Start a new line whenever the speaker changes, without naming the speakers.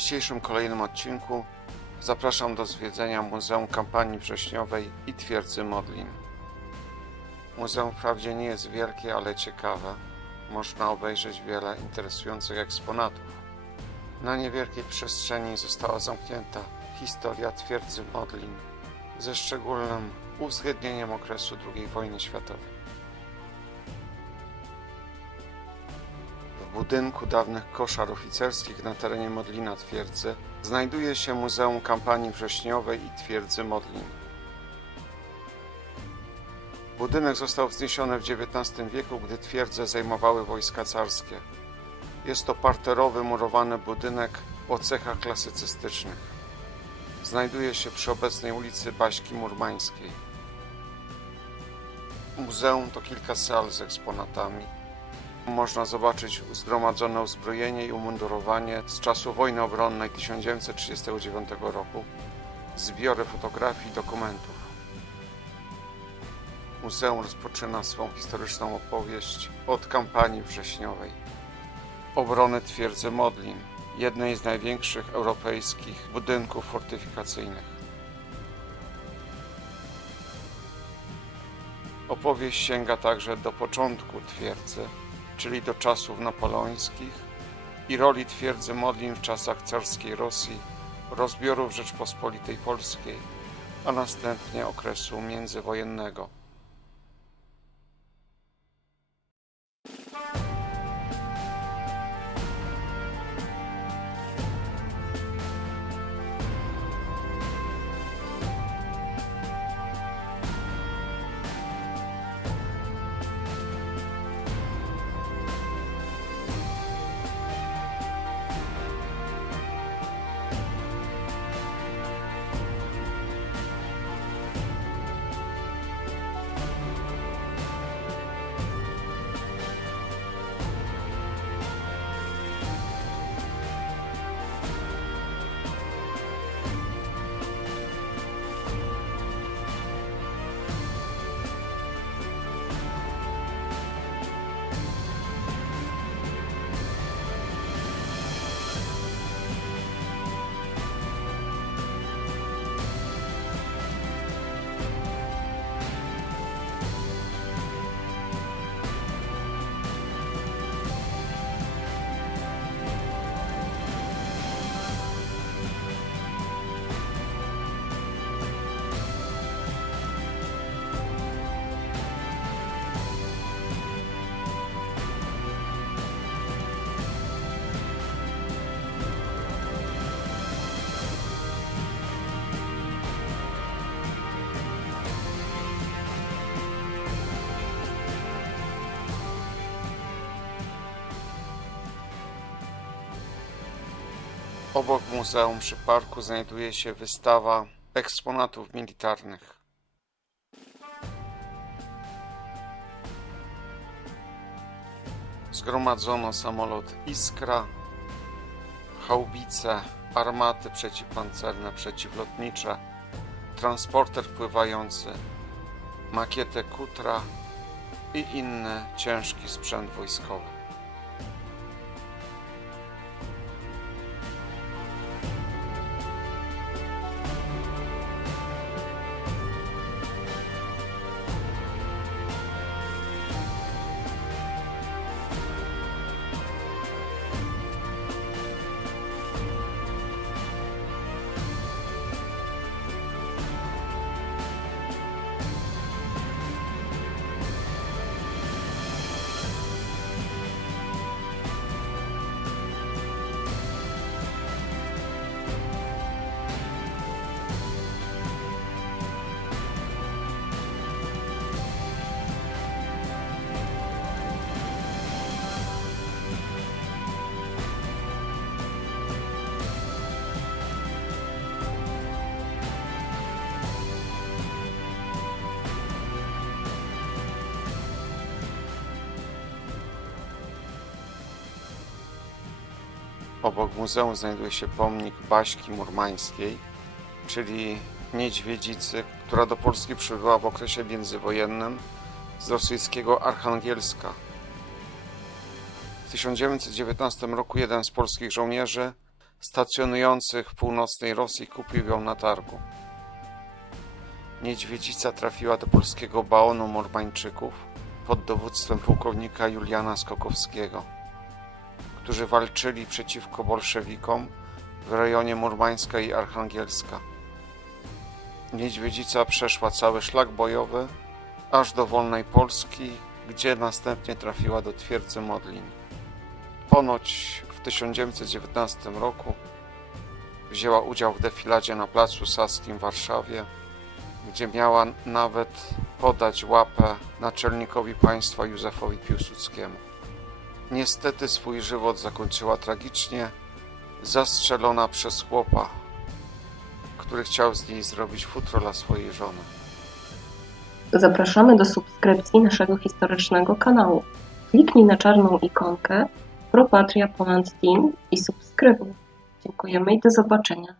dzisiejszym kolejnym odcinku zapraszam do zwiedzenia Muzeum Kampanii Wrześniowej i Twierdzy Modlin. Muzeum wprawdzie nie jest wielkie, ale ciekawe. Można obejrzeć wiele interesujących eksponatów. Na niewielkiej przestrzeni została zamknięta historia Twierdzy Modlin ze szczególnym uwzględnieniem okresu II wojny światowej. W budynku dawnych koszar oficerskich na terenie Modlina Twierdzy znajduje się Muzeum Kampanii Wrześniowej i Twierdzy Modlin. Budynek został wzniesiony w XIX wieku, gdy twierdzę zajmowały wojska carskie. Jest to parterowy, murowany budynek o cechach klasycystycznych. Znajduje się przy obecnej ulicy Baśki Murmańskiej. Muzeum to kilka sal z eksponatami. Można zobaczyć zgromadzone uzbrojenie i umundurowanie z czasu wojny obronnej 1939 roku, zbiory fotografii i dokumentów. Muzeum rozpoczyna swą historyczną opowieść od kampanii wrześniowej. Obrony twierdzy Modlin, jednej z największych europejskich budynków fortyfikacyjnych. Opowieść sięga także do początku twierdzy, czyli do czasów napoleońskich i roli twierdzy Modlin w czasach carskiej Rosji, rozbiorów Rzeczpospolitej Polskiej, a następnie okresu międzywojennego. Obok muzeum przy parku znajduje się wystawa eksponatów militarnych. Zgromadzono samolot Iskra, haubice, armaty przeciwpancerne, przeciwlotnicze, transporter pływający, makietę Kutra i inny ciężki sprzęt wojskowy. Obok muzeum znajduje się pomnik Baśki Murmańskiej, czyli niedźwiedzicy, która do Polski przybyła w okresie międzywojennym z rosyjskiego Archangielska. W 1919 roku jeden z polskich żołnierzy stacjonujących w północnej Rosji kupił ją na targu. Niedźwiedzica trafiła do polskiego baonu Murmańczyków pod dowództwem pułkownika Juliana Skokowskiego, którzy walczyli przeciwko bolszewikom w rejonie Murmańska i Archangielska. Niedźwiedzica przeszła cały szlak bojowy aż do wolnej Polski, gdzie następnie trafiła do twierdzy Modlin. Ponoć w 1919 roku wzięła udział w defiladzie na Placu Saskim w Warszawie, gdzie miała nawet podać łapę naczelnikowi państwa Józefowi Piłsudskiemu. Niestety swój żywot zakończyła tragicznie, zastrzelona przez chłopa, który chciał z niej zrobić futro dla swojej żony.
Zapraszamy do subskrypcji naszego historycznego kanału. Kliknij na czarną ikonkę Pro Patria Poland Team i subskrybuj. Dziękujemy i do zobaczenia.